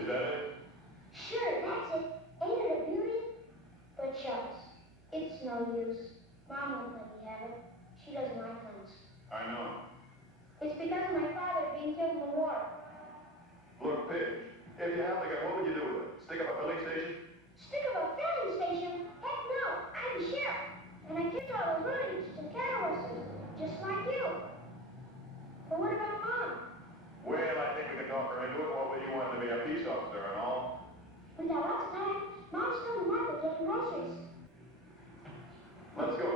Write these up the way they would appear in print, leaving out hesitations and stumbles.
Is that it? Sure, that's it. Ain't it a beauty? But shucks, it's no use. Mom won't let me have it. She doesn't like guns. I know. It's because of my father being killed in the war. Look, Pidge, if you have the gun, what would you do with it? Stick up a filling station? Stick up a filling station? Heck no, I'm the sheriff. And I kicked all those loonies and cattle rustlers, just like you. But what about Mom? Well, I think we can talk her into it. What would you want to be a peace officer and all? We got lots of time. Mom's still in the market getting groceries. Let's go.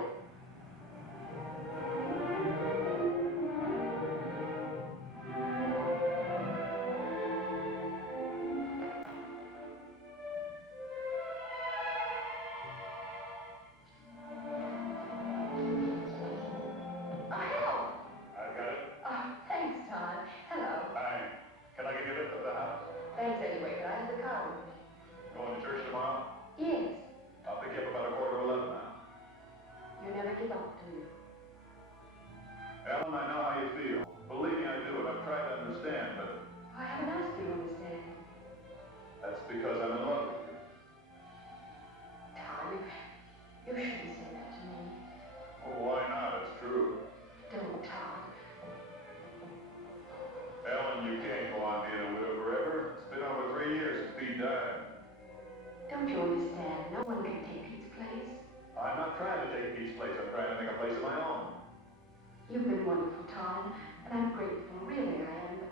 Because I'm in love with you. Todd, you shouldn't say that to me. Well, why not? It's true. Don't, Todd. Ellen, you can't go on being a widow forever. It's been over 3 years since Pete died. Don't you understand? No one can take Pete's place. I'm not trying to take Pete's place. I'm trying to make a place of my own. You've been wonderful, Todd, and I'm grateful. Really, I am.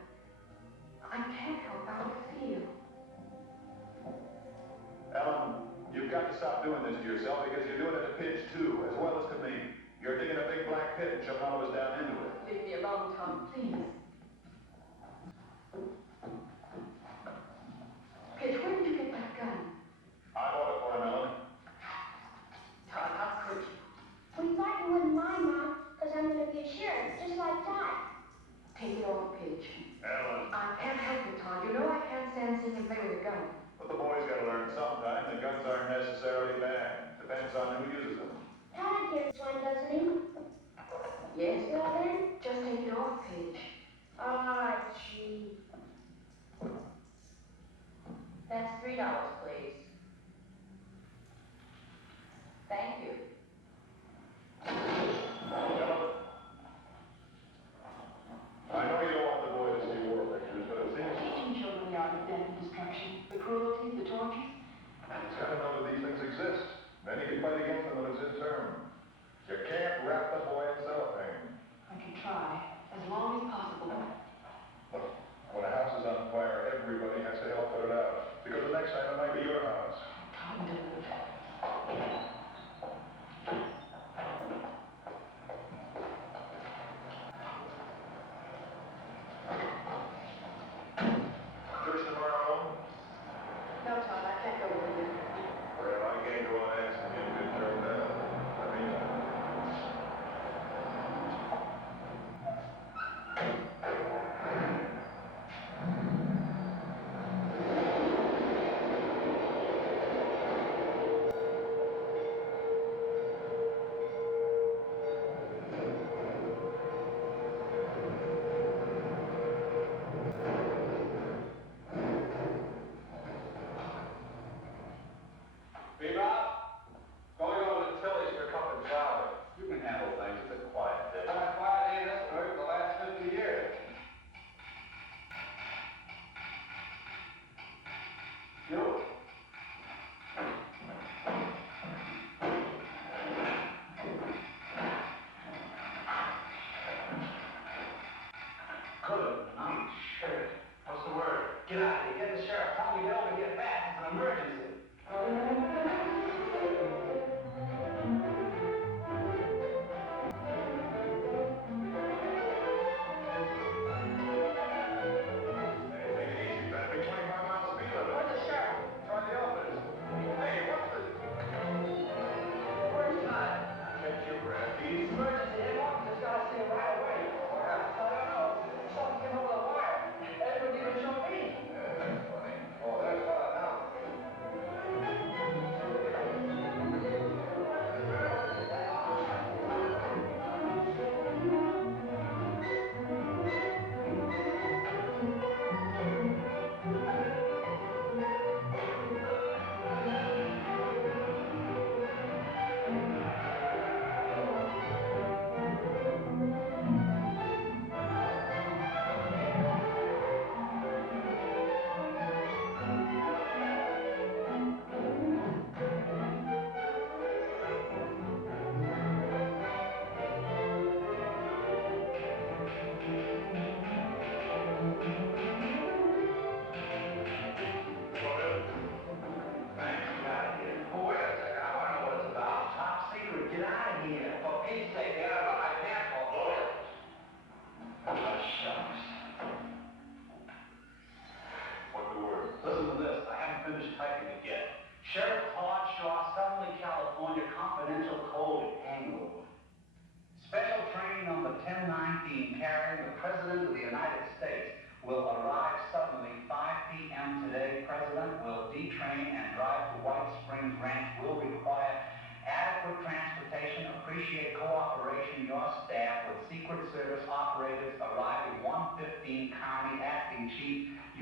But I can't help how I feel. Ellen, you've got to stop doing this to yourself because you're doing it to Pidge too, as well as to me. You're digging a big black pit and shoving all of us down into it. Leave me alone, Tom, please. Pidge, where did you get that gun? I bought it for him, Ellen. Todd, how could you? We thought you wouldn't mind, Mom, because I'm going to be a sheriff, just like Todd. Take it off, Pidge. Ellen. I can't help it, Todd. You know I can't stand seeing you play with a gun. But the boys got to learn sometime that guns aren't necessarily bad. Depends on who uses them. Todd gets one, doesn't he? Yes. Well then? Just take it off, Pidge. Ah, gee. That's $3, please. Thank you. I know you don't want the boy to see war pictures, but it seems... Teaching children the art of death and destruction, the cruelties, the tortures. It's got to know that these things exist. Then you can fight against them when it's his turn. You can't wrap the boy in cellophane. I can try, as long as possible. Look, when a house is on fire, everybody has to help put it out. Because the next time it might be your house. Tom, do it. Church tomorrow? No, Todd, I can't go with you. Well, I can't go on asking him to get turned down. I mean...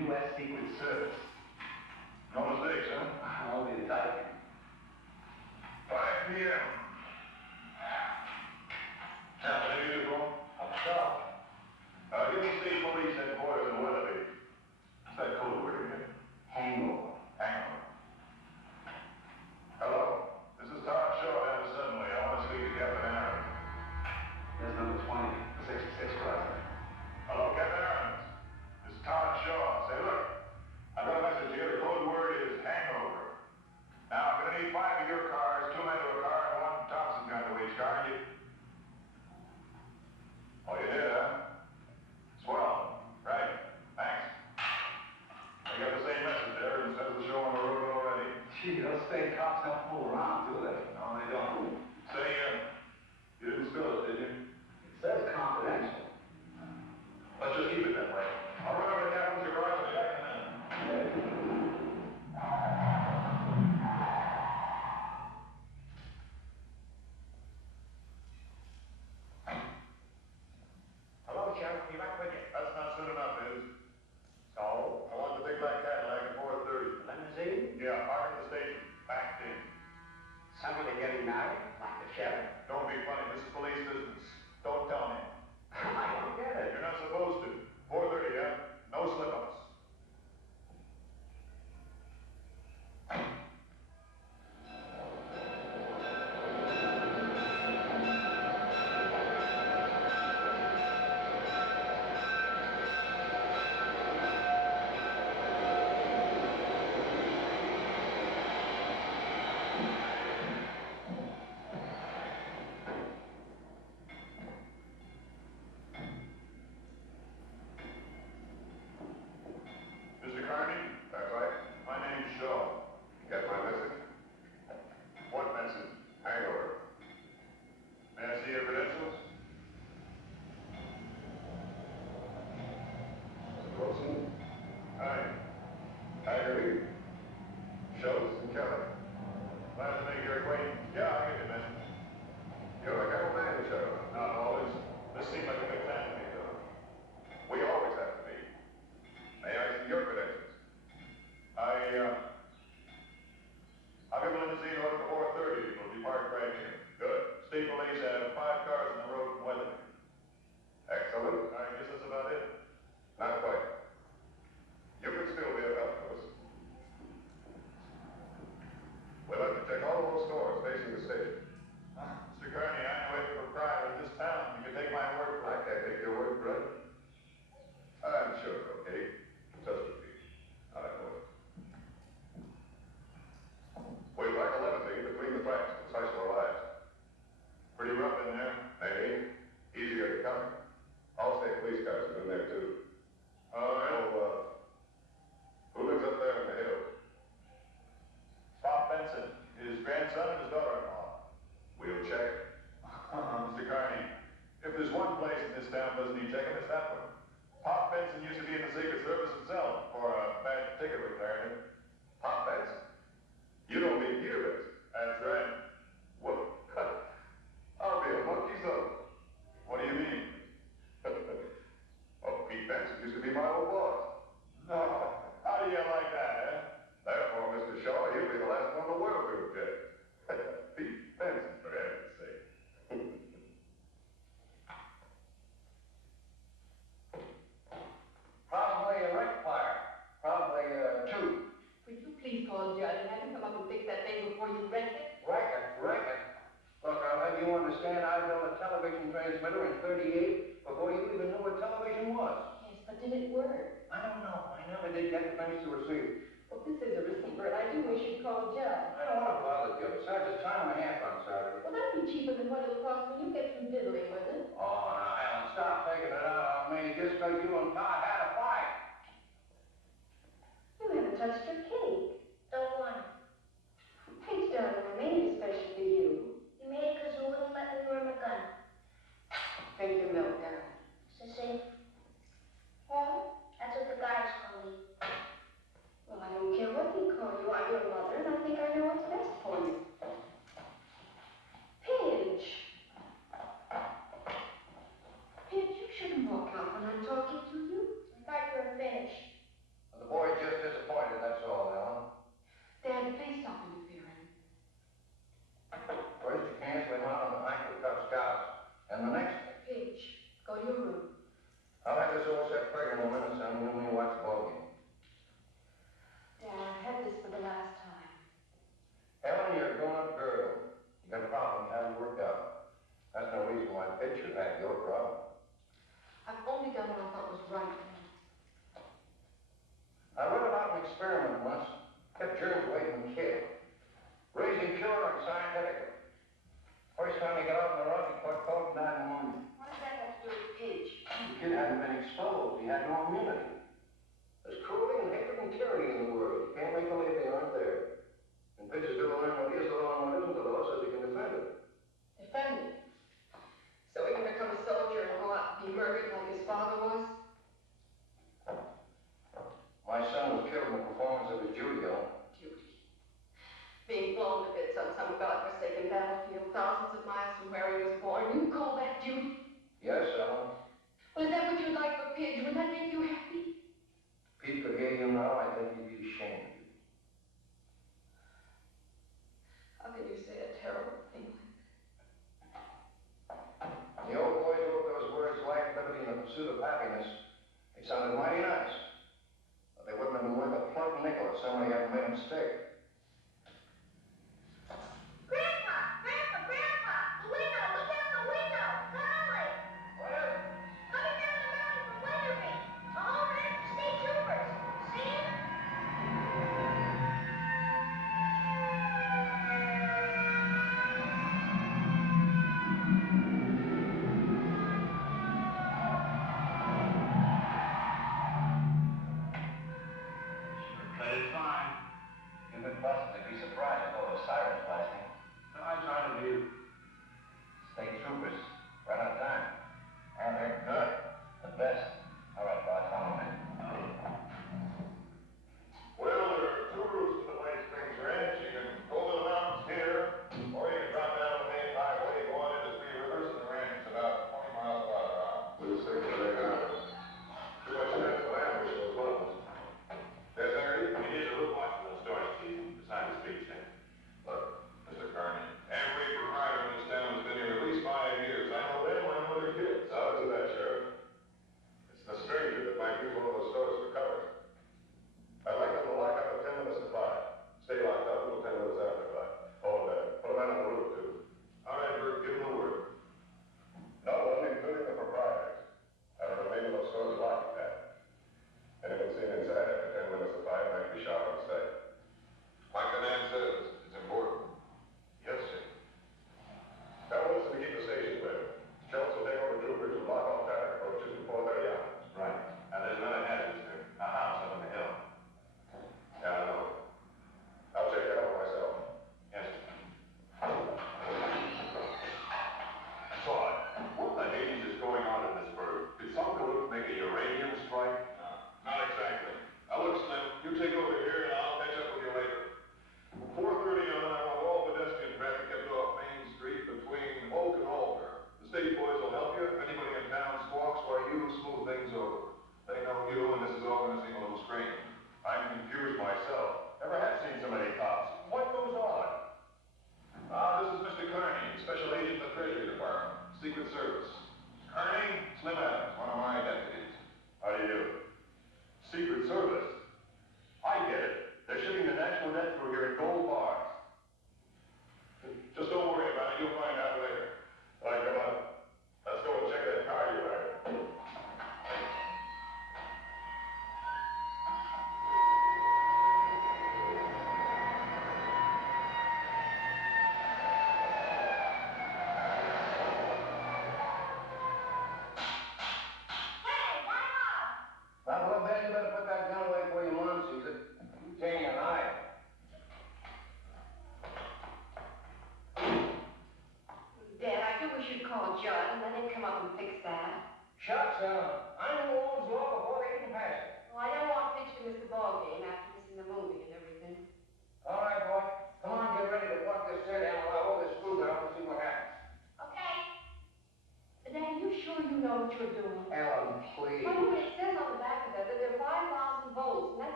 U.S. Secret Service. No mistakes, huh? Only the type. 5 p.m. Now, what are you doing? Up top. Give the state police headquarters in Weatherby. What's that code word again? Hangover. Hangover. Hello? This is Todd Shaw down at Suddenly. I want to speak to Captain Aaron. There's number 20, 66 Plaza. Hello, Captain Aaron. This is Todd Shaw. Say, look, I've got a message here. The code word is hangover. Now, I'm going to need 5 of your cars, 2 men to a car, and 1 Thompson gun to each car. And you... Oh, you did, huh? Swell. Right. Thanks. I got the same message there and says the show on the road already. Gee, those state cops don't fool around, do they? No, they don't. Say, you didn't spill it, did you? It says confidential. Let's just keep it that way. I'll run over to Captain's garage and be back in a minute. Hello, Sheriff. Be right with you. That's not soon enough, is? So? I want the big black Cadillac at 4:30. Limousine? Yeah, park at the station. Backed in. Somebody getting married? Like the sheriff? Don't be funny. This is police business. Don't tell me. I don't get it. You're not supposed to. 4:30, yeah? No slip-ups. Mr. Charney? That's right. My name's Shaw. Get my message? What message? Hangover. May I see your credentials? Wilson? Hi. Haggerty? Schultz and Kelly. Glad to make your acquaintance. Yeah, I get your message. You're a careful man, Sheriff. Not always. This seemed like a big plan to me, though. We always have to be. May I see your credentials? I'll give a limousine order for 4:30. It'll be parked right here. Good. State police have 5 cars on the road from Weatherby. Excellent. I guess that's about it. Not quite. You can still be of help to us. We'll have to check all those stores facing the station. Mr. Kearney, I'm the proprietor of this town. You can take my word for it. I can't take your word for it. I'm sure it's okay. Just repeat. I know it. We'd like a limousine between the tracks to size our lives. Pretty rough in there. Maybe. Easier to come. All state police cars have been there too. All right. So, who lives up there in the hills? Bob Benson, his grandson and his daughter-in-law. We'll check it. Mr. Kearney, if there's one place in this town doesn't need checking, it's that one. Pop Benson used to be in the Secret Service himself for a bad ticket repair. Pop Benson? You don't mean Peter Benson? That's right. Well, I'll be a monkey's uncle. What do you mean? Oh, Pete Benson used to be my old boss. No. How do you like that, eh? Therefore, Mr. Shaw, you'll be the last one in the world to object. Pete Benson, for heaven's sake. Probably a wreck fire. Probably, 2. Would you please call Judd and have him come up and fix that thing before you wreck it? Wreck it. Look, I'll have you understand I built a television transmitter in 38 before you even knew what television was. Yes, but did it work? I don't know. I never did get to finish the receiver. Well, this is a receiver, and I do wish you'd call Judd. I don't want to bother you. Besides, it's time and a half on Saturday. Well, that'd be cheaper than what it'll cost when you get through diddling with it. Oh, now, Ellen, stop taking it out on me just because you and Todd had a fight. You haven't touched your cake. Don't want it. Thanks, darling. I made it especially for you. You made it because you wouldn't let me wear my gun. Drink your milk, darling. Sissy, What? that's what the guys call me. Well, I don't care what they call you. I'm your mother, and I think I know what's best for you. Pidge! Pidge, you shouldn't walk out when I'm talking to you. he could hear you now, I think he'd be ashamed of you. How can you say a terrible thing like The old boy wrote those words, life, liberty, and the pursuit of happiness. They sounded mighty nice. But they wouldn't have been worth a plump nickel if somebody hadn't made them stick. Grandpa! Grandpa! Grandpa! The window! Look out the window! Golly! What? Coming down the mountain from Weatherby. A whole ranch of state troopers. See 'em? Sure played it fine. You could possibly be surprised with all those sirens blasting. I try to be. State troopers. Right on time. And they're good. The best. All right, boss, follow me. Well, there are two routes to the White Springs Ranch. You can go to the mountains here, or you can drop down the main highway, go on into Three Rivers, and the ranch is about 20 miles farther on. We'll stick to the highway. Too much chance of ambush those levels. Yes, Harry? It is a route watching the storage season, beside the speed check. Look, Mr. Charney, every proprietor in this town has been here at least 5 years. I know them, I know their kids. I'll do that, Sheriff.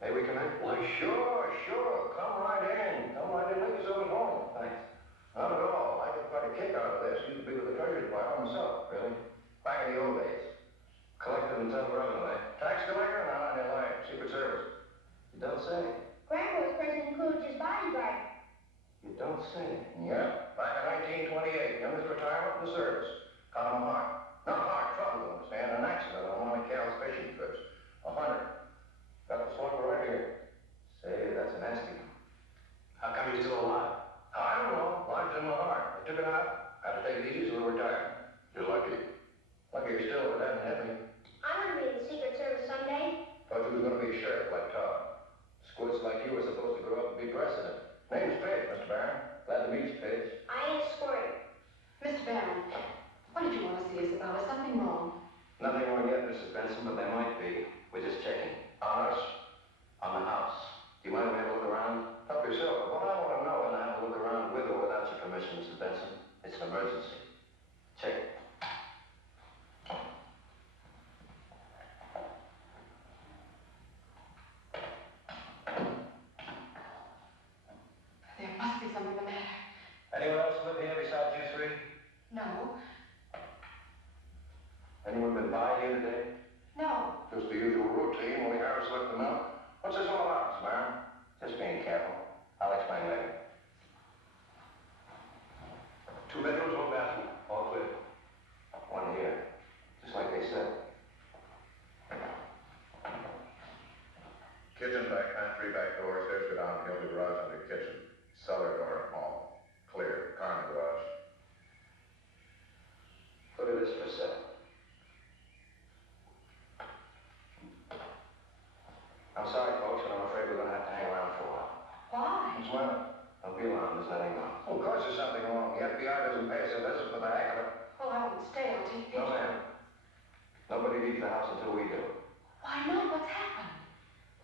May we come in? Why, sure. Come right in. Make yourself at home. Thanks. Not at all. I get quite a kick out of this. Used to be with the Treasury Department myself. Really? Back in the old days. Collected until revenue, eh? Tax collector? Not on your life. Secret Service. You don't say. Grandpa was President Coolidge's bodyguard. You don't say. Yep. Back in 1928. Youngest retirement in the service. Caught him a heart. Not heart trouble, you understand. An accident on one of Carol's fishing trips. A hunter. Got the slugger right here. Say, that's a nasty one. How come you're still alive? I don't know. Lodged in my heart. They took it out. Had to take it easy so we retired. You're lucky. Lucky you're still with that and hit me. I want to be in the Secret Service someday. Thought you was going to be a sheriff like Todd. Squirts like you were supposed to grow up and be president. Name's Pidge, Mr. Barron. Glad to meet you, Pidge. I ain't a squirter. Mr. Barron, what did you want to see us about? Is something wrong? Nothing wrong yet, Mrs. Benson, but there might be. We're just checking. On us? On the house. Do you mind if we have a look around? Help yourself. What I want to know is I have a look around with or without your permission, Mrs. Benson. It's an emergency. Check it. There must be something the matter. Anyone else live here besides you three? No. Anyone been by here today? No. Just the usual routine when Harris left them out. What's this all about, Miss Barron? Just being careful. I'll explain later. 2 bedrooms, 1 bathroom. All clear. One here. Just like they said. Kitchen, back pantry, back door, stairs go downhill to garage under kitchen. Cellar door and hall. Clear. Car in the garage. Look at this for a second. I'm sorry, folks, but I'm afraid we're going to have to hang around for a while. Why? What's the matter? Don't be alarmed. There's nothing wrong. Oh, of course there's something wrong. The FBI doesn't pay us a visit for the heck of it. Well, I won't stay. I'll take No, pictures. ma'am. Nobody leaves the house until we do. Why not? What's happened?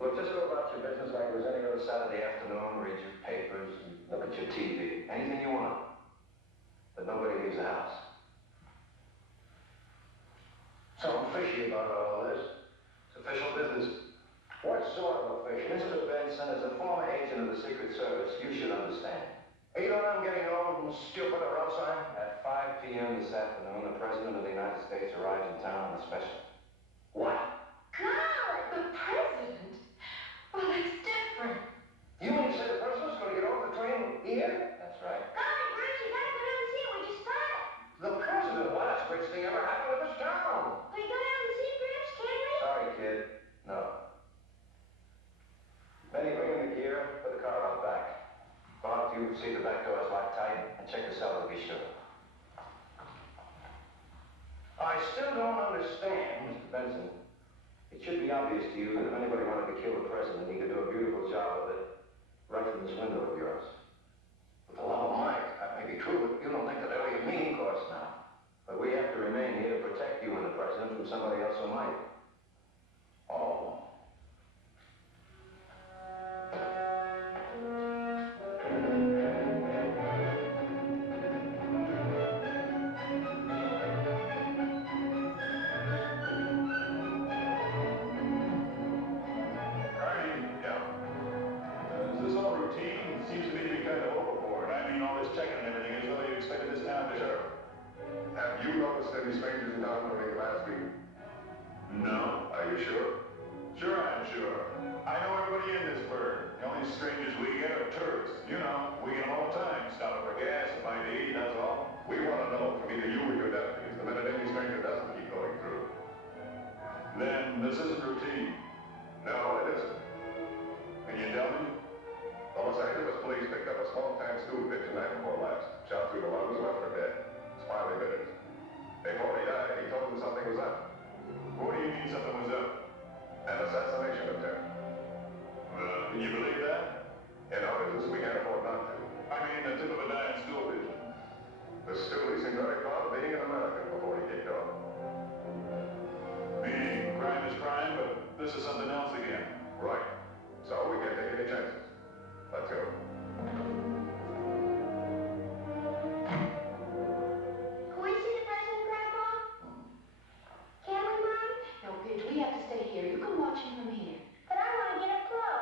Look, just go about your business like it was any other Saturday afternoon. Read your papers, and look at your TV. Anything you want. But nobody leaves the house. Something fishy about all this. It's official business. What sort of fish? Mr. Benson, as a former agent of the Secret Service, you should understand. You know I'm getting old and stupid or else I'm... At 5 p.m. this afternoon, the President of the United States arrives in town on a special. What? God! The president? Well, that's different. You mean to say the President's going to get off the train here? That's right. God, Gramps, you gotta go down and see it. We just thought it. The President? Why, that's the greatest thing ever happened to this town. Can we go down and see Gramps, can we? Sorry, kid. No. Benny, bring in the gear. Put the car out back. Go out to see the back doors locked tight and check the cellar to be sure. I still don't understand, Mr. Benson. It should be obvious to you that if anybody wanted to kill the President, he could do a beautiful job of it right from this window of yours. With the love of Mike, that may be true, but you don't think that ever you mean, of course not. But we have to remain here to protect you and the President from somebody else who might. Oh. Any strangers in town during the last week? No. Are you sure? Sure, I'm sure. I know everybody in this burg. The only strangers we get are tourists. You know, we get them all the time. Stopping for gas and buying to eat, that's all. We want to know from either you or your deputies the minute any stranger doesn't keep going through. Then this isn't routine. No, it isn't. Can you tell me? The Los Angeles police picked up a small-time school kid tonight before last. Shot through the lungs, left for dead. Spinally minutes. Before he died, he told them something was up. What do you mean something was up? An assassination attempt. Can you believe that? In our business, we can't afford not to. I mean, the tip of a dying school teacher. The student seemed very proud of being an American before he kicked off. Meaning, crime is crime, but this is something else again. Right. So we can't take any chances. Let's go. No, Pidge, we have to stay here. You can watch him from here. But I want to get up close.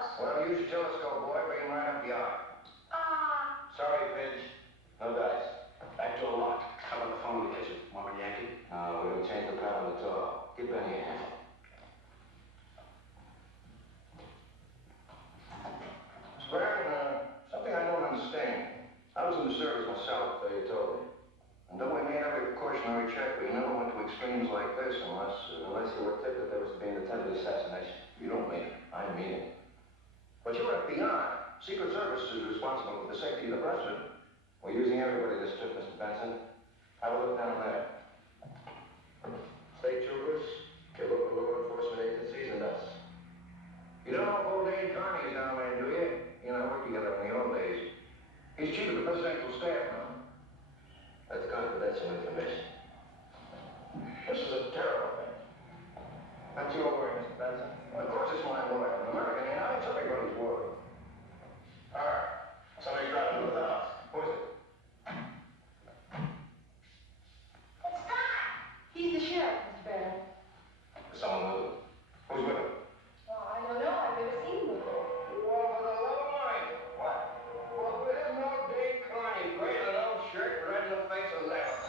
Secret Service is responsible for the safety of the president. We're using everybody this trip, Mr. Benson. Have a look down there. State troopers, your local law enforcement agencies, and us. You don't know if old Dave Charney is down there, do you? You know, we worked together in the old days. He's chief of the presidential staff now. That's confidential information. This is a terrible thing. That's your worry, Mr. Benson. Of course it's my worry. I'm an American, and it's everybody's worry. All right. Somebody's driving into the house. Who is it? It's Doc. He's the sheriff, Mr. Barron. There's someone with him. Who's with him? Well, I don't know. I've never seen him before. Well, for the love of mine. What? Well, there's no Dave Carney, gray in an old shirt, red in the face of leather.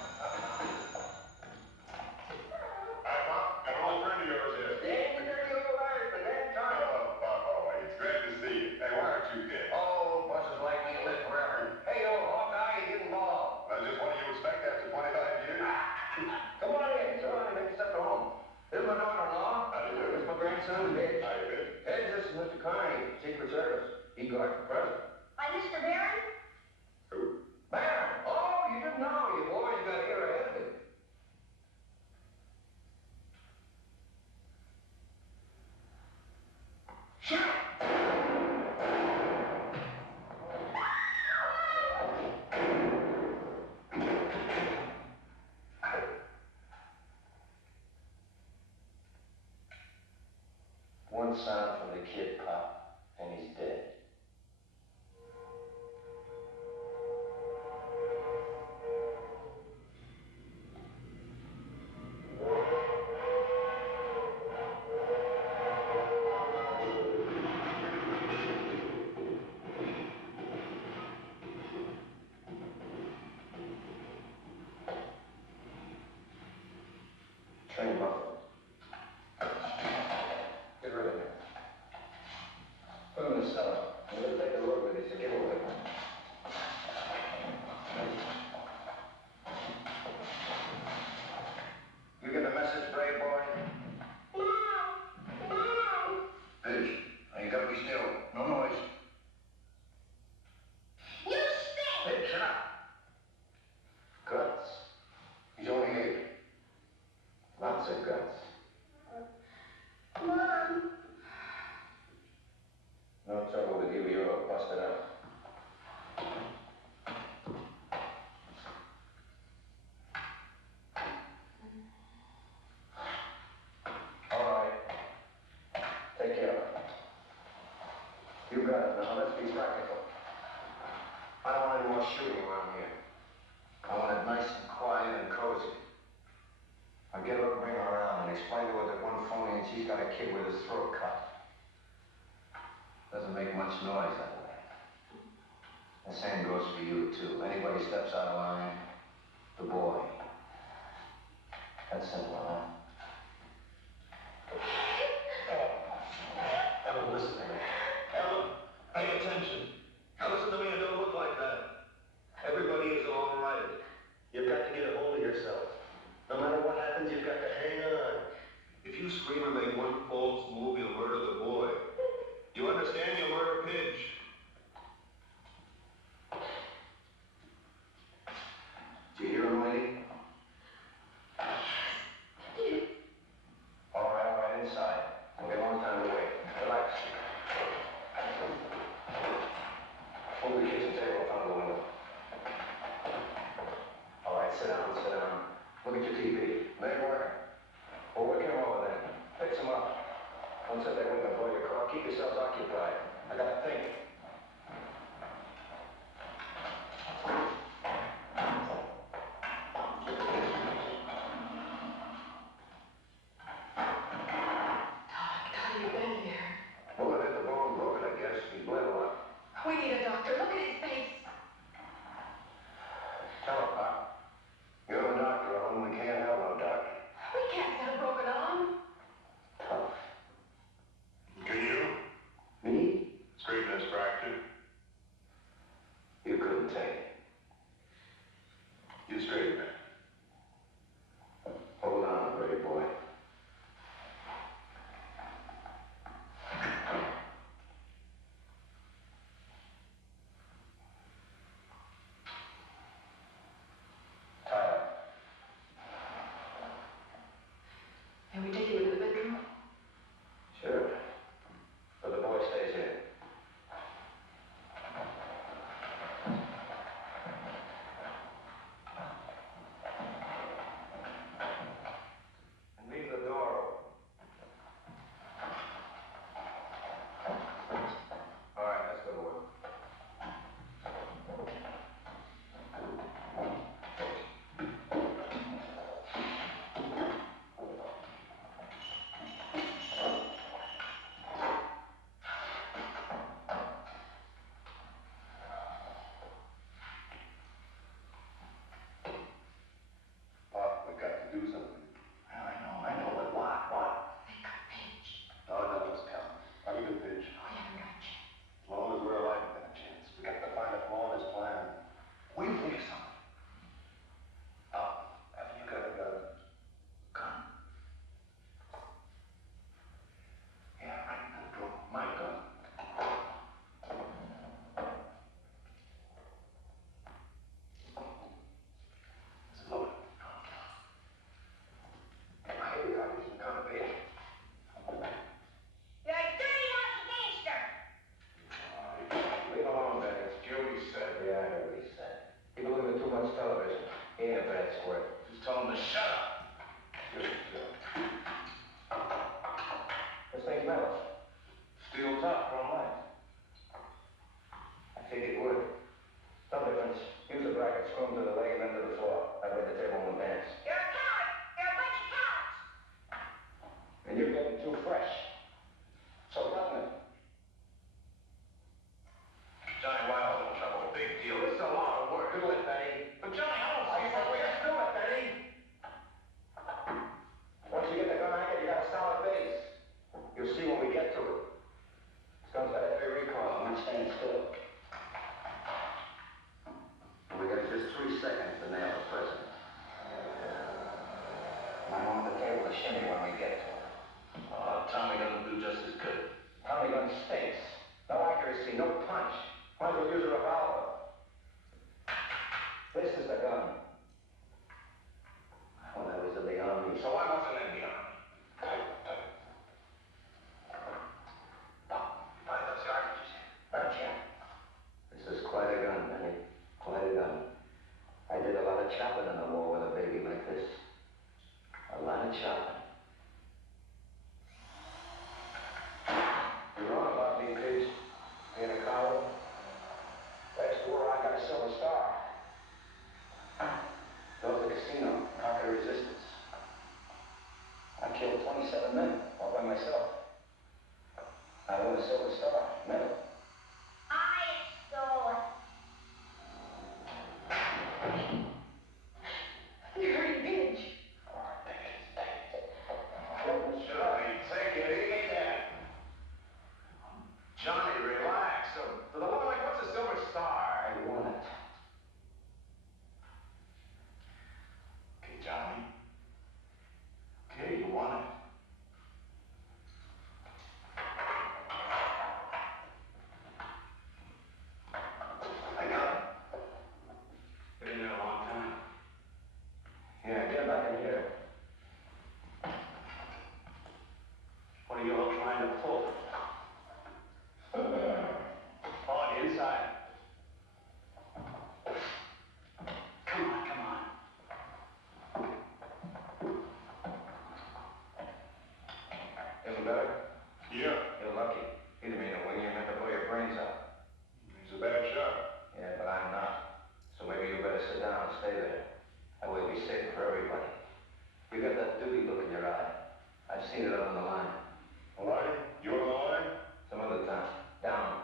Hi, Pop. Got an old friend of yours here. Damn dirty old Irishman, Dan Carney. Oh, Pop, all right. It's great to see you. Hey, why aren't you kid? Oh, buses like me live forever. Hey, old Hawkeye, you getting involved? Well, just what do you expect after 25 years? Come on in, make a step to home. This is my daughter-in-law. How do you do? This is my grandson, Mitch. How you been? Ed, this is Mr. Carney, Secret Service. He guards the president. By Mr. Barron? Who? Baron! Oh, you didn't know. You boys got here ahead of me. Shut up! One sound from the kid, Pop, and he's dead. Train muffled. Get rid of him. Put him in the cellar. I'm going to take the road with you, so get away. You get the message, brave boy? Mom! Mom! Bitch, now you gotta be still. No noise. You stink! Bitch, shut up. Guts. He's only 8. Lots of guts. Mom! No trouble with you, you're all busted up. All right. Take care of it. You got it now. Let's be practical. I don't want any more shooting around here. I want it nice and quiet and cozy. I'll get her and bring her around and explain to her that one phony and she's got a kid with his throat cut. Doesn't make much noise that way. The same goes for you, too. Anybody steps out of line, the boy. That's simple, huh? Ellen, listen to me. Ellen, pay attention. Now listen to me and don't look like that. Everybody is all right. You've got to get a hold of yourself. No matter what happens, you've got to hang on. If you scream or make one false move, you'll murder the boy. You understand? You'll murder Pidge. Did you hear him, lady? All right, inside. We'll get a long time to wait. Relax. Move the kitchen table in front of the window. All right, sit down, sit down. Look at your TV. They work. Well, work him over then. Fix him up. Don't sit there waiting to blow your car. Keep yourselves occupied. I gotta think. Doc, you've been here. Bullet hit the bone, broke it, I guess. He bled a lot. We need a doctor. Look at his face. Tell her, Pop. You're a doctor, Ellen. We can't have no doctor. We can't get a broken arm. Tough. Can you? Me? Straighten this fracture. You couldn't take. You straighten it. Hold on, brave boy. metal. Steel top, chrome light. I figured it would. No difference. Use the bracket, screw them to the leg and then to the floor. That way the table won't dance. You're a coward! You're a bunch of cowards! And you're getting too fresh. So button it. Johnny Wilde's in trouble. Big deal. This is a lot of work. Do it, Betty. But Johnny, I don't see what we just do it, Betty. Once you get the gun anchored, you got a solid base. You'll see when we get to it. This gun's got a heavy recoil. I'm not staying still. We got just 3 seconds to nail the president. I want the table to shimmy when we get to it. Tommy doesn't do just as good. Tommy gun stinks. No accuracy, no punch. Might as well use a revolver. This is the gun. When I was in the army. So I wasn't in the army. Buy those cartridges. Gotcha. This is quite a gun, Benny. Quite a gun. I did a lot of chopping in the war with a baby like this. A lot of chopping. You're wrong about me, Pidge. Being a coward. Last war, I got a Silver Star. Built the casino, conquered resistance. I killed 27 men, all by myself. I won a Silver Star, medal. I stole it. You're hurting Pidge. Johnny, take it easy. Johnny, relax. For the love of like, what's a Silver Star? I won it. Okay, Johnny. Okay, you won it. I got it. Been in there a long time. Yeah, get back in here. What are you all trying to pull? On the inside. Come on, come on. Feeling better? Yeah, You're lucky. Either mean a wing, you meant to blow your brains out. he's a bad shot. Yeah, but I'm not. So maybe you better sit down and stay there. That way we'll be safe for everybody. You got that duty look in your eye. I've seen it up on the line. The line? You on the line? Some other time. Down.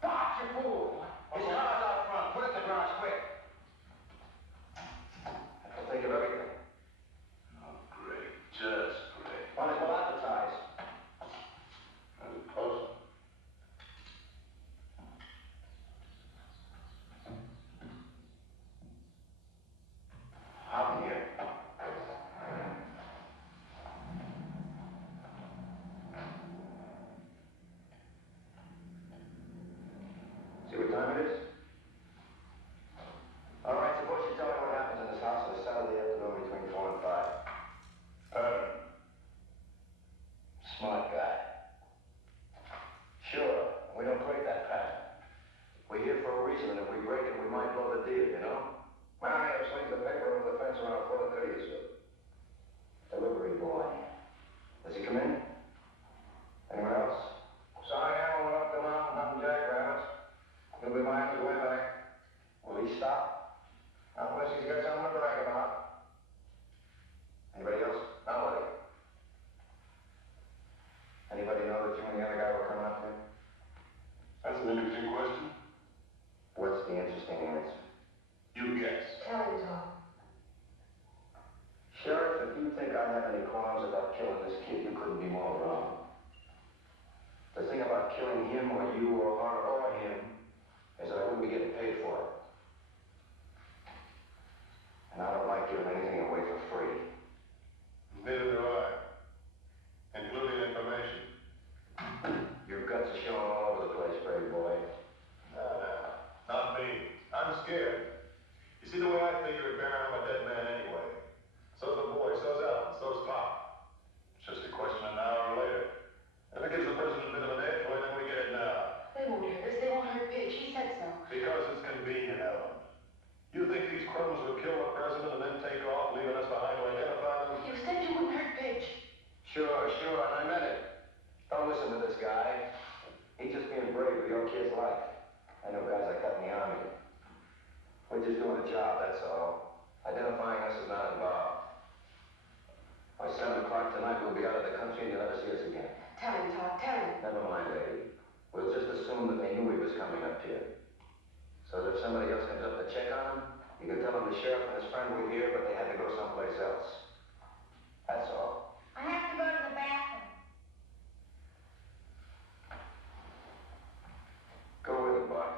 Fuck, you fool! His car's out front. Put it in the garage, quick. I'll think of everything. Oh, great. Just great. Might as well advertise. Close. Hop in here. See what time it is? All right, suppose you tell me what happens in this house on a Saturday afternoon between 4 and 5. Pattern. Smart guy. Sure, we don't break that pattern. We're here for a reason, and if we break it, we might blow the deal, you know? Mario swings the paper over the fence around 4:30 or so. Delivery boy. Does he come in? Anyone else? Sorry, I went up the mountain hunting jackrabbits. He'll be mine his way back. Will he stop? Unless he's got something to brag about. Anybody else? Nobody. Anybody know that you and the other guy were coming up here? That's an interesting question. What's the interesting answer? You guess. Tell him, Tom. Sheriff, if you think I have any qualms about killing this kid, you couldn't be more wrong. The thing about killing him or you or her or him is that I wouldn't be getting paid for it. And I don't like giving anything away for free. Neither do I. Including information. Your guts are showing all over the place, brave boy. No, not me. I'm scared. You see, the way I figure it, Baron, I'm a dead man anyway. So's the boy, so's Ellen, so's Pop. It's just a question of an hour later. If it gives the president a bit of an edge, why don't we get it now? They won't hurt us. They won't hurt Pidge. He said so. Because it's the job, that's all. Identifying us is not involved. By 7 o'clock tonight, we'll be out of the country and you'll never see us again. Tell him, Todd, tell him. Never mind, lady. We'll just assume that they knew he was coming up here. So that if somebody else comes up to check on him, you can tell them the sheriff and his friend were here, but they had to go someplace else. That's all. I have to go to the bathroom. Go with him, Bart.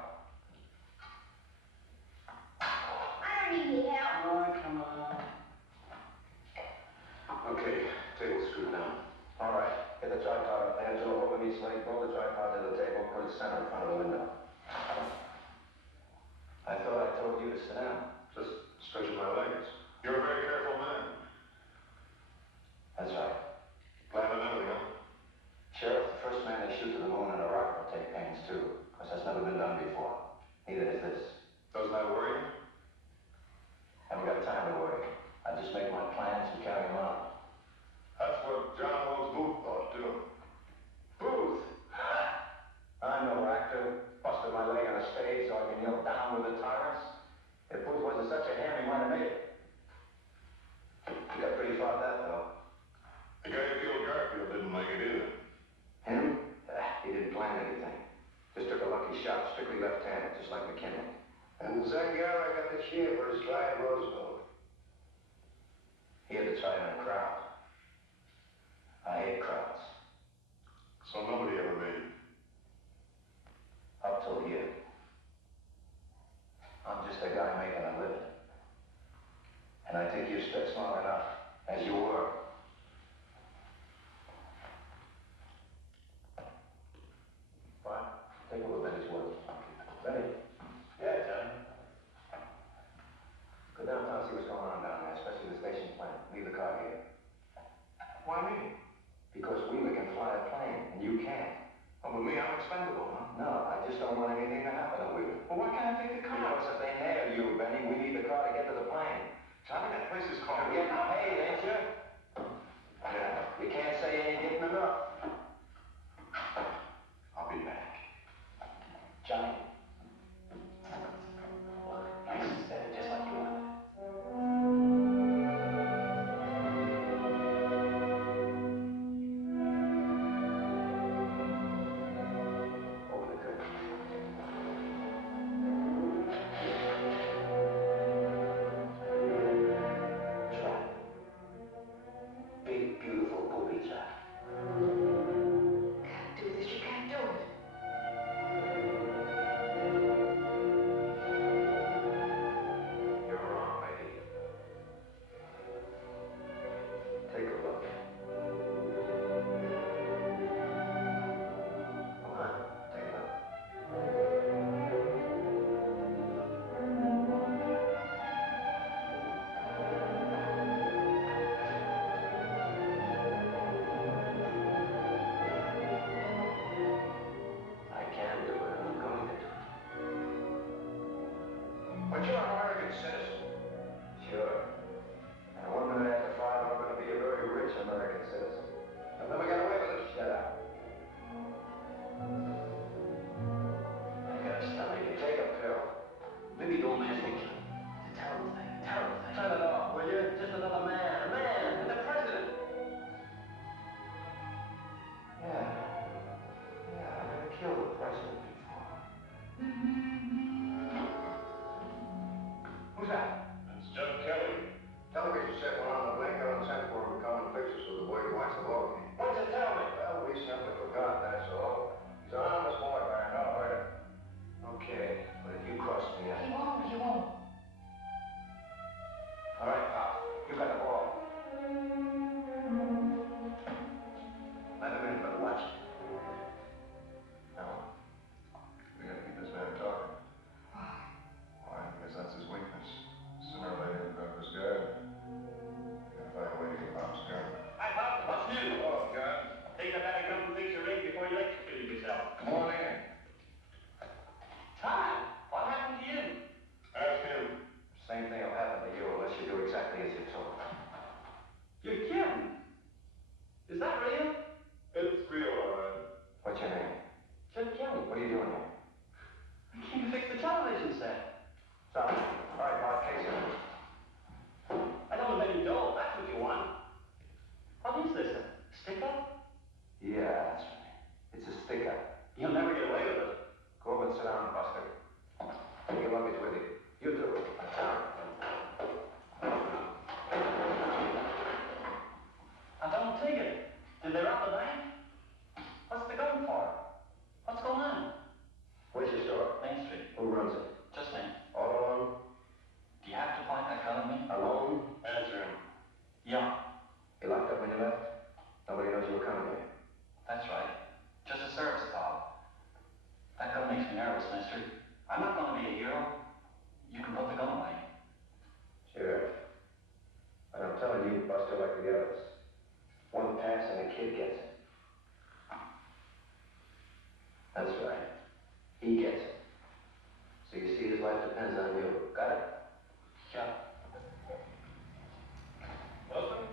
I don't need any help. Oh, come on. Okay, table screwed down. All right, get the tripod up there, Joe. Open each leg, pull the tripod to the table, put it center in front of the window. I thought I told you to sit down. Just stretching my legs. You're a very careful man. That's right. Plan on everything, huh? Sheriff, the first man they shoot to the moon in a rocket will take pains too, because that's never been done before. Neither has this. Doesn't that worry you? Haven't got time to worry. I just make my plans and carry them out. That's what John Rose Booth thought, too. Booth! I'm no actor. Busted my leg on a stage so I can yell down with the tyrants. If Booth wasn't such a ham, he might have made it. He got pretty far that, though. The guy who killed Garfield didn't make it either. Him? He didn't plan anything. Just took a lucky shot, strictly left-handed, just like McKinley. And Zangara got the cheer for his try at Roosevelt. He had to try it on a crowd. I hate crowds. So nobody ever made it. Up till here. I'm just a guy making a living. And I think you stretched long enough, as you were. Fine. Take a look at his work. Ready? Yeah, John. Go downtown, see what's going on down there, especially the station plant. Leave the car here. Why me? Because Wheeler can fly a plane, and you can't. Oh, with me, I'm expendable, huh? No, I just don't want anything to happen to Wheeler. Well, why can't I take the car? Because if they nail you, Benny, we need the car to get to the plane. Johnny, that place is called... You're getting paid, ain't you? Yeah. You can't say you ain't getting enough. I'll be back. Johnny. Look, nice and steady, just like you wanted. Open the curtain. Trap. Big, beautiful booby trap. Can't do this, you can't do it. You're wrong, lady. Take a look. Come on, take a look. I can do it, and I'm going to do it. But you're an American citizen. Sure. And 1 minute after 5, I'm going to be a very rich American citizen. I've never got away with it. Shut up. I got a stomach. You take a pill. Maybe don't mess with you. It's a terrible thing. Terrible thing. Turn it off, will you? Just another man. A man. And the president. Yeah. Yeah, I'm going to kill the president before. Who's that? It's Jeff Kelly. Television set went on the blinker and sent for him to come and fix us with the boy who watched the ball game. What'd you tell me? Well, we simply forgot, that's all. He's an honest boy, Baron. Don't hurt him. Okay, but if you cross me up. He won't, he won't. All right, Pop. You got the ball. Let him in, but watch it. No. We gotta keep this man talking. Why? Why? Because that's his weakness. Sooner or later, he'll grab his guard. Gotta find a way to get Pop's gun. Hi, Bob. What's new? Oh, God. Taking a better come to fix your ring before you electrocute yourself. Come on in. Todd, what happened to you? Ask him. Same thing will happen to you unless you do exactly as you're told. You're kidding. Is that real? It's real, all right. What's your name? Jeff Kelly. What are you doing here? I came to fix the television set. Stop. All right, Pop. for the others. One pass and the kid gets it. That's right. He gets it. So you see, his life depends on you. Got it? Yeah. Wilson?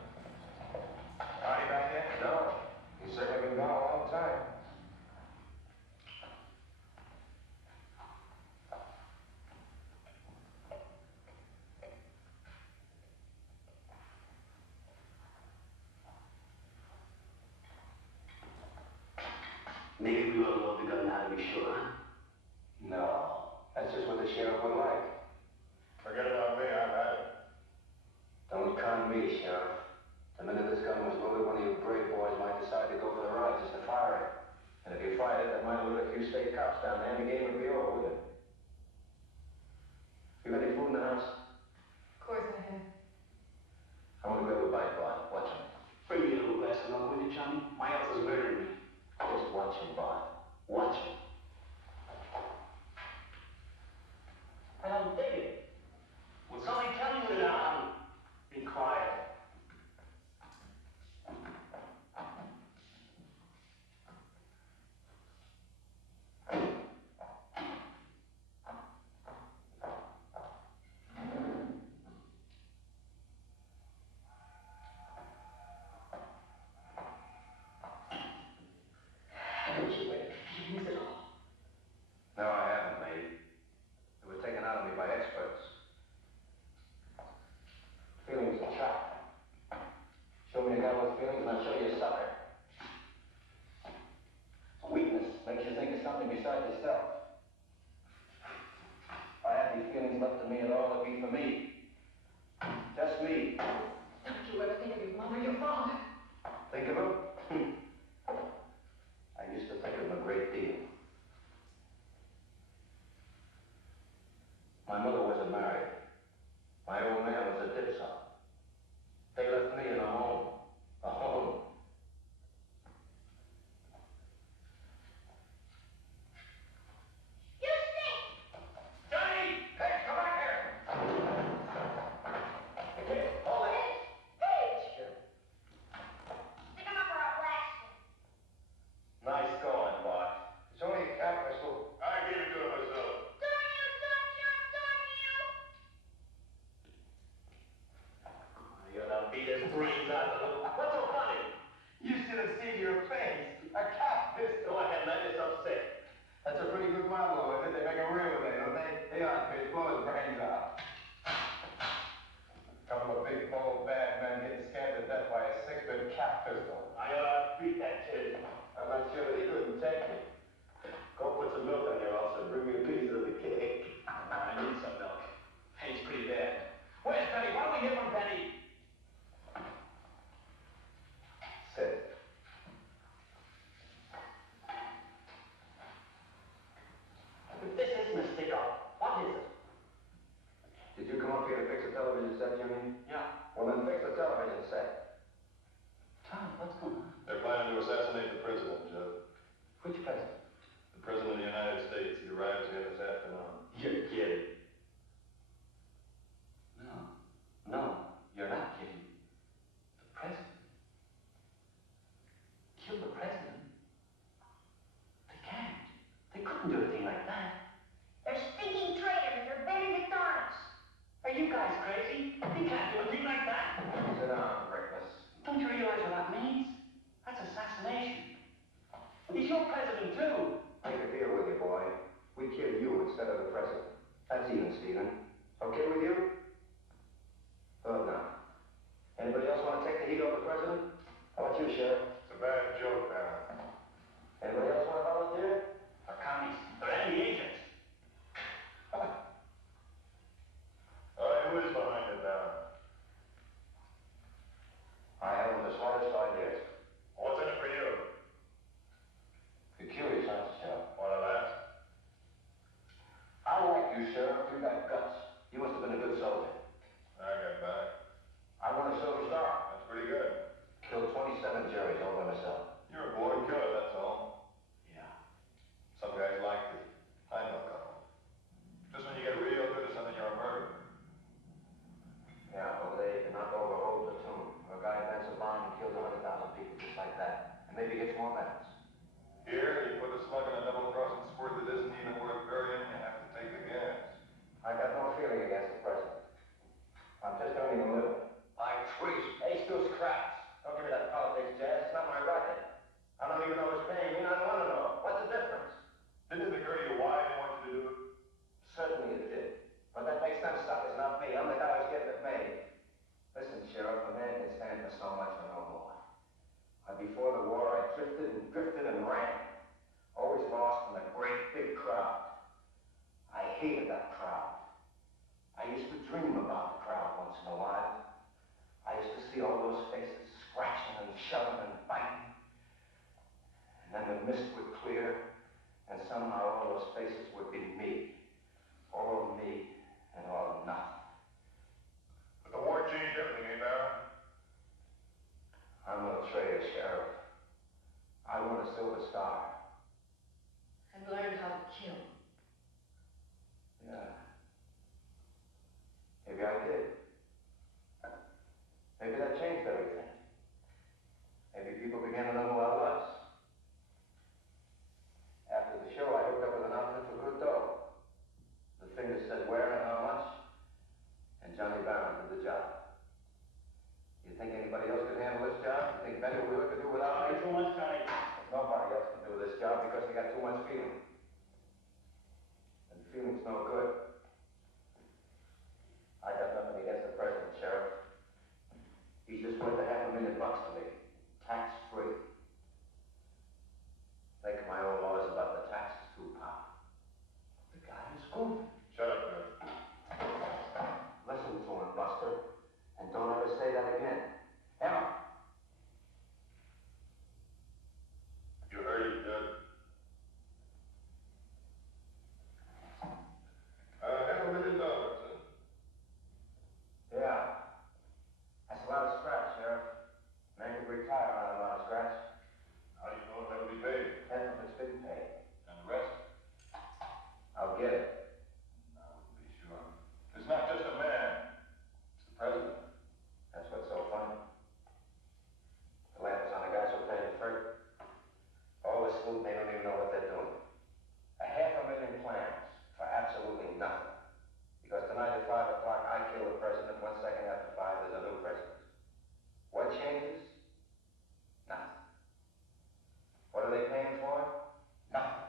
Charney back yet? No. He's certainly been gone a long time. Maybe we ought to load the gun now to be sure, huh? No. That's just what the sheriff would like. Forget about me, I've had it. Don't con me, Sheriff. The minute this gun was loaded, one of you brave boys might decide to go for the ride just to fire it. And if you fired it, that might alert a few state cops down there and the game would be over, wouldn't it? You got any food in the house? Of course I have. I'm gonna grab a bite, Bart. Watch him. Bring me a little glass of milk with you, Charney. My health is murdering me. Just watch him, Bart. Watch him. I don't dig it. Will somebody tell you that be quiet. Haven't you waited feelings at all? No, I haven't, mate. It was taken out of me by experts. Feelings are trapped. Show me a guy with feelings and I'll show you a sucker. Weakness makes you think of something besides yourself. If I had any feelings left in me at all, it'd be for me. Just me. Don't you ever think of your mother, your father? Think of him? I used to think of him a great deal. My mother wasn't married. My old man was a dipsop. They left me in a home. A home. You stink! Johnny! Hey, come back here! Okay, hold it. Hey! Stick him up or I'll blast him. Nice going, Bart. It's only a cat whistle. I gave it to him myself. Darn you, darn you! You're gonna beat his brains out of him. What's so funny? You should have seen your face. A cat pistol. Go ahead, let yourself sick. That's a pretty good model, isn't it? They make a reel of it, don't they? They are, kids. Blow his brains out. Couple of big, bold, bad men getting scared to death by a 6-bit cat pistol. I ought to beat that kid. I'm not sure that he couldn't take it. Go put some milk on your ulcer and bring me a piece of the cake. I need some milk. Pain's pretty bad. Where's Penny? Why don't we hear from Penny? Sit. If this isn't a stick-up, what is it? Did you come up here to fix a television set, Jimmy? Yeah. Well, then fix the television set. Tom, what's going on? They're planning to assassinate the president, Jeff. Which president? The president of the United States. He arrives here this afternoon. You're kidding. No, you're not kidding. The president? Kill the president? They can't. They couldn't do a thing like that. They're stinking traitors. They're Benedict Arnold's. Are you guys crazy? They can't do a thing like that. Sit down, reckless. Don't you realize what that means? That's assassination. He's your president, too. Make a deal with you, boy. We kill you instead of the president. That's even, Stephen. Okay with you? Good now. Anybody else want to take the heat off the president? How about you, Sheriff? It's a bad joke, Baron. Anybody else want to volunteer? They're commies. They're enemy agents. All right, who is behind it, Baron? I haven't the slightest idea. What's in it for you? You're curious, aren't you, Sheriff? Want to laugh? I like you, Sheriff. You got guts. You must have been a good gets more medals. Here, you put a slug in a double-crossing squirt that isn't even worth burying, you have to take the gas. I got no feeling against the president. I'm just earning a living. I'm free. Hey, Stu Scraps. Don't give me that politics jazz. It's not my racket. I don't even know who's paying me, and I don't want to know. What's the difference? Didn't it occur to you why I want you to do it? Certainly it did. But that makes them suckers, not me. I'm the guy who's getting it made. Listen, Sheriff, a man can stand for so much or no more. Before the war, I drifted and ran. Always lost in a great big crowd. I hated that crowd. I used to dream about the crowd once in a while. I used to see all those faces scratching and shoving and biting. And then the mist would clear, and somehow all those faces would be me. All me and all nothing. But the war changed everything, eh, Baron? I'm no traitor, Sheriff. I won a Silver Star. And learned how to kill. Yeah. Maybe I did. Maybe that changed everything. Maybe people began to know who I was. After the show, I hooked up with an outfit for good dough. The finger said where and how much, and Johnny Barron did the job. You think anybody else could handle this job? You think Benny Wheeler could do it without me? Too much, Johnny. Nobody else can do this job because they got too much feeling. And feeling's no good. I got nothing against the president, Sheriff. He's just worth $500,000 to me. Tax-free. Make my own laws about the taxes too, Pop. The guy is goofy. Shut up, Ned. Listen to him, Buster. And don't ever say that again. Emma! You heard it, Judd. $500,000, huh? Yeah. That's a lot of scratch, Sheriff. Man could retire on a lot of scratch. How do you know that'll be paid? Half of it's been paid. And the rest? I'll get it. I wouldn't be sure. It's not just a man. It's the president. That's what's so funny. The laugh is on the guys who pay the freight. All this loot, they don't even know what they're doing. $500,000 plans for absolutely nothing. Because tonight at 5 o'clock, I kill the president. 1 second after 5, there's a new president. What changes? Nothing. What are they paying for? Nothing.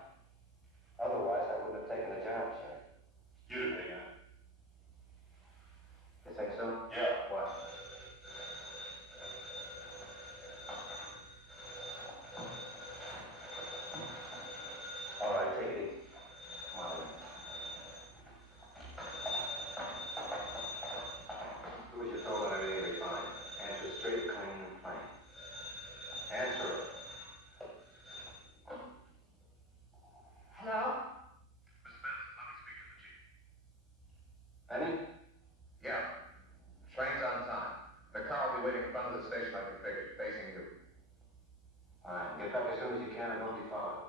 Otherwise, I wouldn't have taken the job, Sheriff. You'd have taken it. You think so? Yeah. What? All right, take it easy. Come on in. Do as you're told and everything will be fine. Answer straight, clean, and plain. Answer it. Hello? Miss Spence, let me speak to the chief. Benny? Yeah. Train's on time. The car will be waiting in front of the station like we figured, facing you. All right, get back as soon as you can and don't be followed.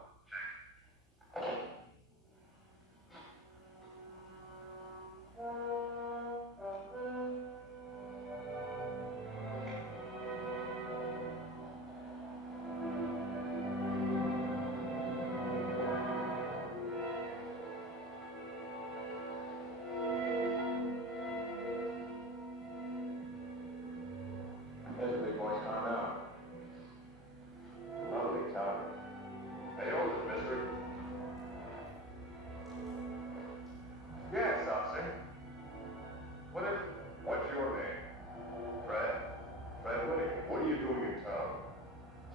There's the big boy's car now. Lovely target. They hold it, mister. Yes, officer. What's your name? Fred? Fred Whittaker. What are you doing in town?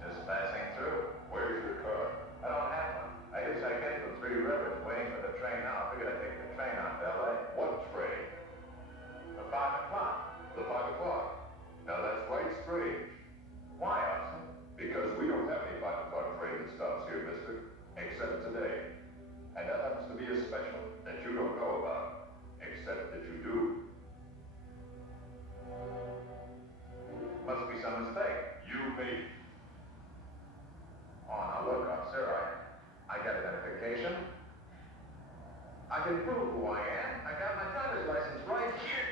Just passing through. Where's your car? I don't have one. I hitchhiked in from 3 Rivers, waiting for the train now. I figured I'd take the train out to L.A. What train? For 5 o'clock. The 5 o'clock. Now that's right strange. Why, officer? Because we don't have any 5 o'clock train that stops here, mister. Except today. And that happens to be a special that you don't know about. Except that you do. Must be some mistake. You made it. Oh, now look, officer, I got identification. I can prove who I am. I got my driver's license right here.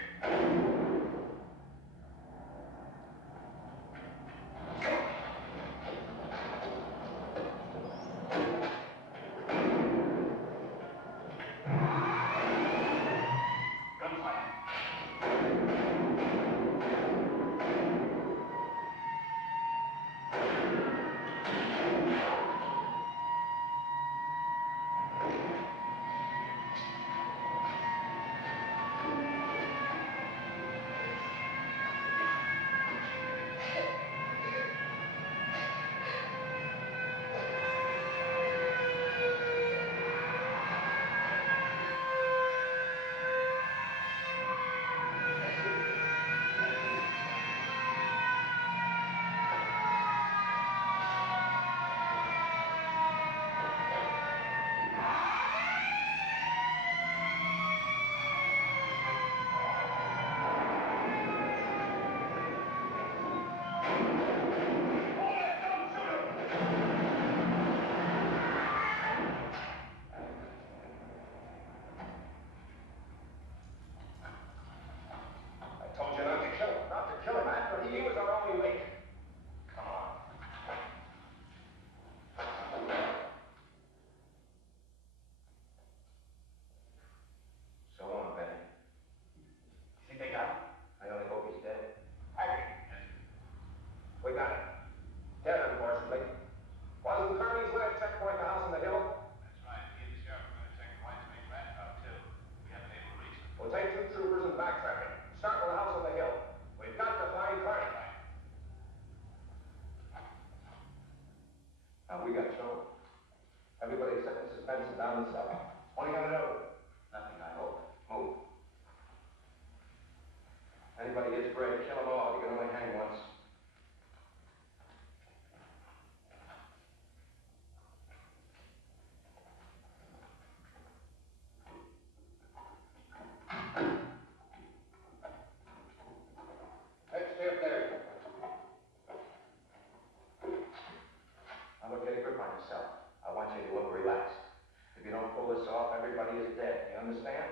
down the cellar. What are you gonna do? Nothing, I hope. Move. Anybody gets bread, kill them all. You can only hang once. Hey, stay up there. Now look, get a grip on yourself. I want you to look relaxed. If you don't pull this off, everybody is dead. You understand?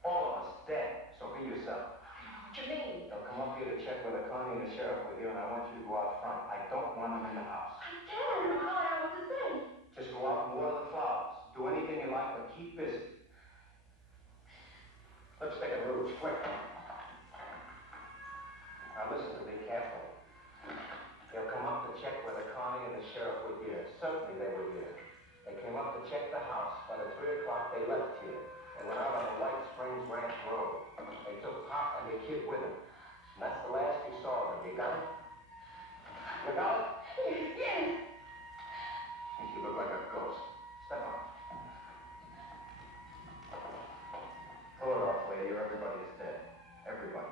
All of us dead. So be yourself. What you mean? They'll come up here to check whether Connie and the sheriff were here, and I want you to go out front. I don't want them in the house. I can't. I don't know how I know what to say. Just go out and water the flowers. Do anything you like, but keep busy. Lipstick and rouge, quick. Now listen to me carefully. They'll come up to check whether Connie and the sheriff were here. Certainly they were here. They came up to check the house. By the 3 o'clock, they left here. They went out on the White Springs Ranch Road. They took Pop and the kid with them. And that's the last you saw of them. You got it? You got it? Yes. You look like a ghost. Step on. Pull it off, lady, or everybody is dead. Everybody.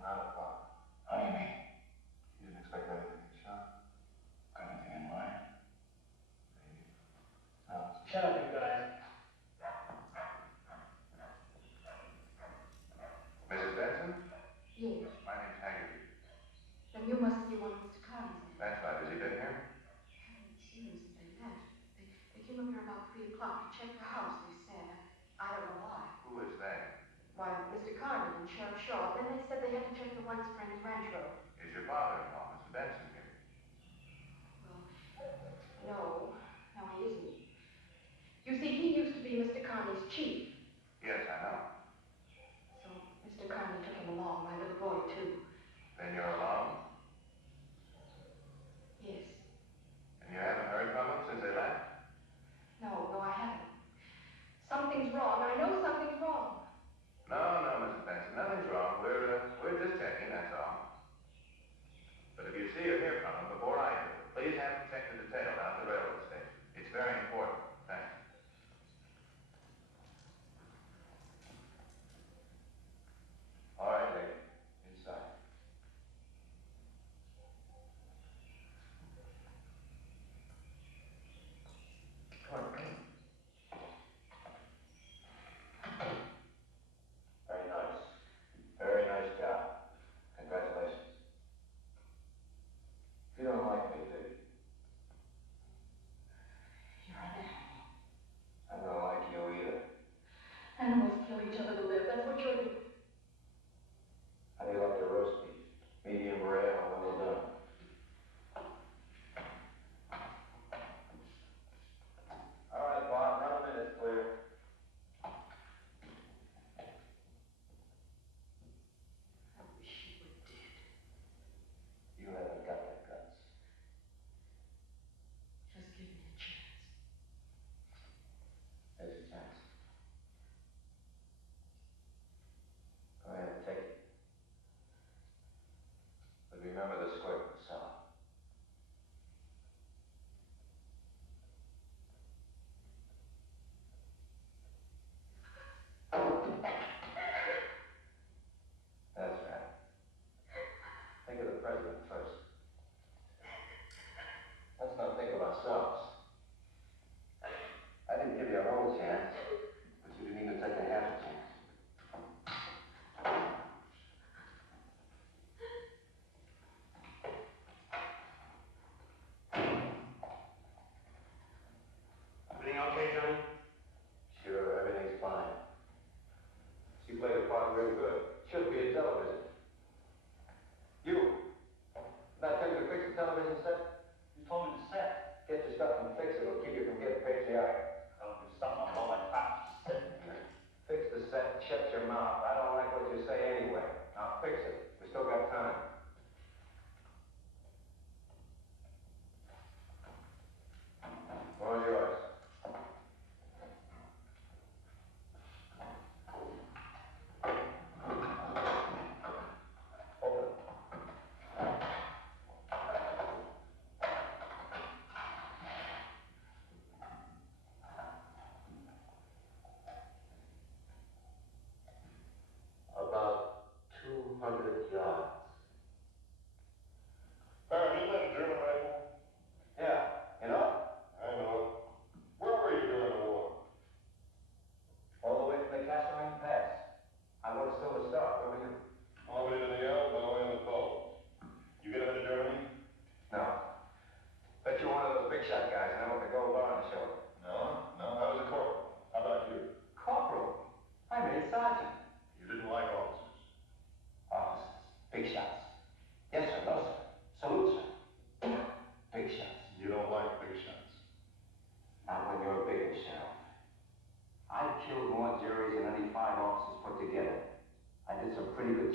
9 o'clock. How do you mean? You didn't expect anything to get shot? Got anything in mind? Maybe. No. Shut up, you guys. Mrs. Benson? Yes. My name's Hayden. Then you must be one of Mr. Carney's men. That's right. Has he been here? I haven't seen him since they left. They came up here about 3 o'clock to check the house, they said. I don't know why. Who is they? Why, Mr. Carney and Sheriff Shaw. Then they said they had to check the White Springs Ranch Road. Is your father-in-law, Mr. Benson, here? Well, no, he isn't. You see, he used to be Mr. Carney's chief. Yes, I know. So Mr. Carney took him along, my little boy, too. Then you're alone? Yes. And you haven't heard from them since they left? No, I haven't. Something's wrong. I know something's wrong. No, Mrs. Benson, nothing's wrong. We're just checking, that's all. But if you see or hear from them before I do, please have them check the detail down at the railroad station. It's very important. Thanks.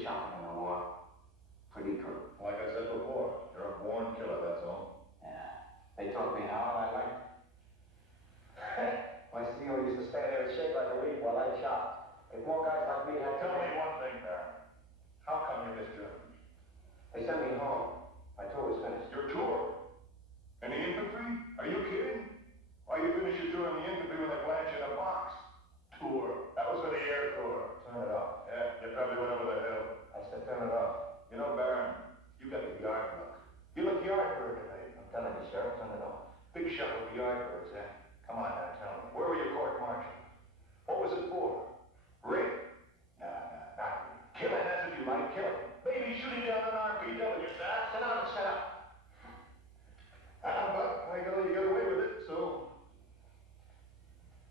chopping in the war. Pretty crook. Like I said before, you're a born killer, that's all. Yeah. They taught me how, and I liked it. My CEO used to stand there and shake like a leaf while I chopped. If more guys like me had... Tell me one thing, Baron. How come you missed Germany? They sent me home. My tour was finished. Your tour? In the infantry? Are you kidding? Why, you finished your tour in the infantry when they plant you in a box. Tour. That was for the air tour. Turn it off. Yeah, you probably went over the hill. I said turn it off. You know, Baron, you got the yard look. You look yardbird tonight. I'm telling you, Sheriff, turn it off. Big shot with the yardbirds, eh? Come on now, tell me. Where were you court-martialed? What was it for? Rape? Nah, not rape. Killing, that's what you like, killing. Maybe shooting down an RPW, sir. Sit down and shut up. But I know you got away with it, so...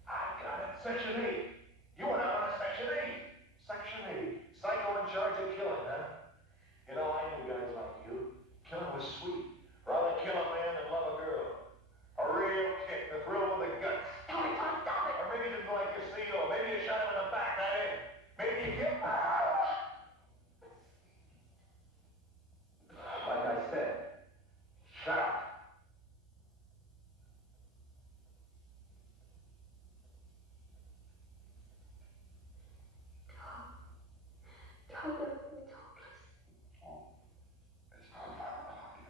I got it. Section 8. You went out on a Section 8. Section 8. Psycho in charge of killing, huh? You know, I knew guys like you. Killing was sweet. Rather kill a man than love a girl. A real kick, the thrill with the guts. Stop it, Tom, stop it! Or maybe you didn't like your CEO. Maybe you shot him in the back, that it. Maybe you killed him. Like I said, Shut up. Tom, let me talk, please. It's not my problem.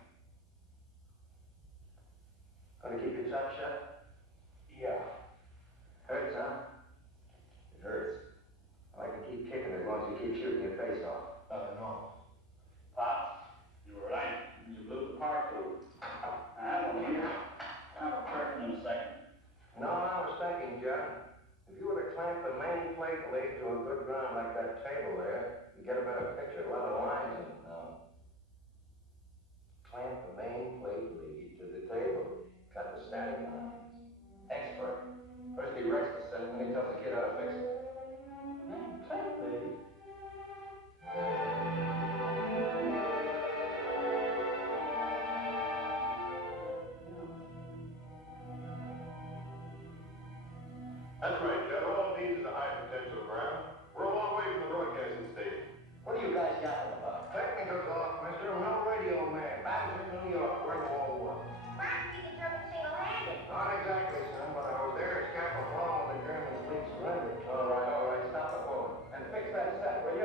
gonna keep your trap shut? Yeah. Hurts, huh? It hurts. I can keep kicking as long as you keep shooting your face off. Nothing wrong. Pops, you were right. You blew the park through. I don't need it. I'm a curtain in a second. No, I was thinking, Judd. If you were to clamp the main plate lead to a good ground like that table there, you'd get a better picture. A lot of lines in it now. Clamp the main plate lead to the table. Cut the static lines. Expert. First he wrecks the set, then he tells the kid how to fix it. Main plate lead? That's right, Judd. All it needs is a high potential ground. We're a long way from the broadcasting station. What are you guys yapping about? Technical talk, mister. I'm not a radio man. Battles in New York. We're in World War. Frank beat the Germans single-handed. Not exactly, son, but I was there to scalp a bomb when the Germans fleet surrendered. All right. Stop the phone. And fix that set, will you?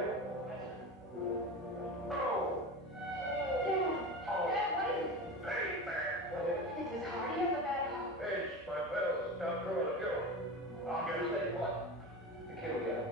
Oh! Dad, what is it? Hey, man. Is this Hardy has a bad heart? Hey, my pedals stop growing a go. I'll get it. Say what? The kid will get it.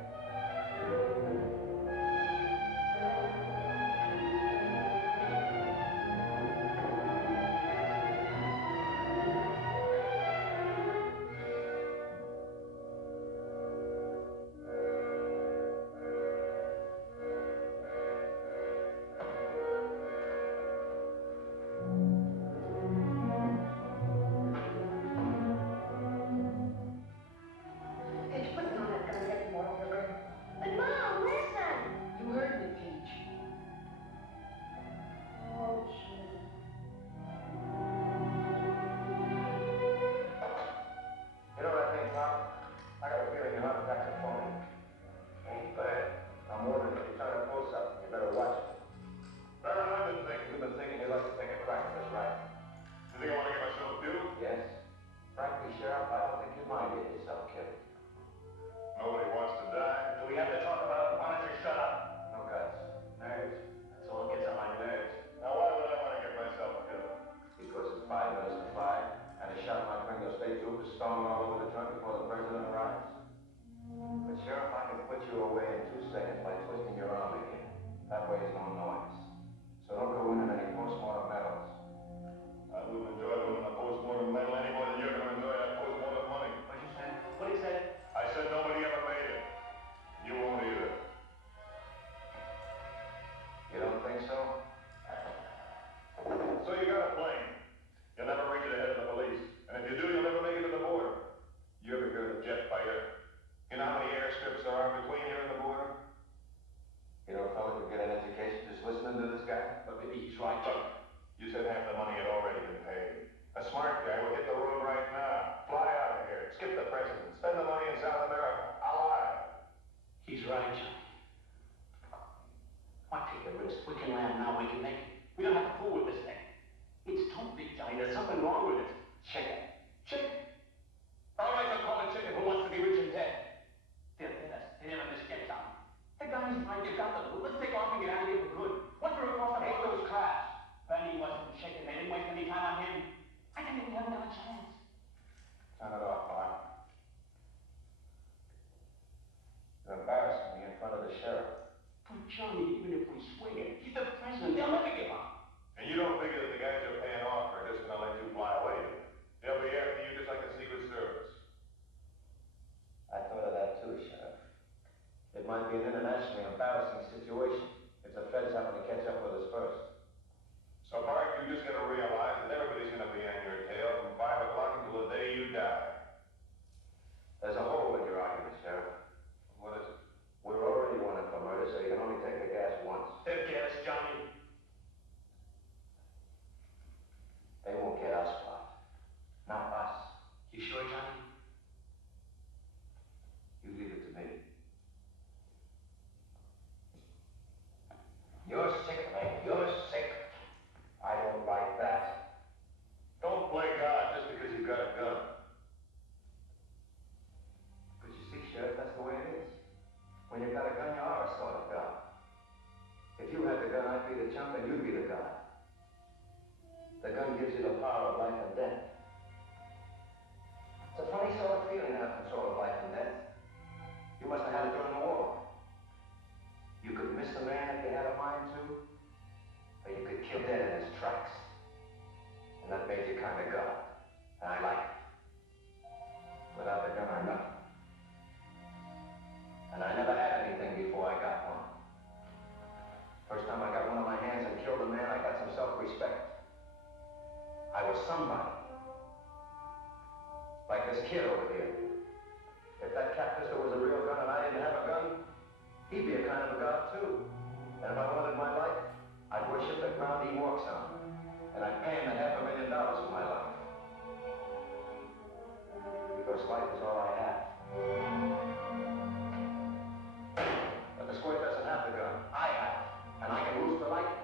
kid over here. If that cat pistol was a real gun and I didn't have a gun, he'd be a kind of a god too. And if I wanted my life, I'd worship the ground he walks on. And I'd pay him $500,000 for my life. Because life is all I have. But the squirt doesn't have the gun. I have. And I can loose the lightning.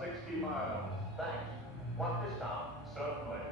60 miles. Thanks. Want this town? Certainly.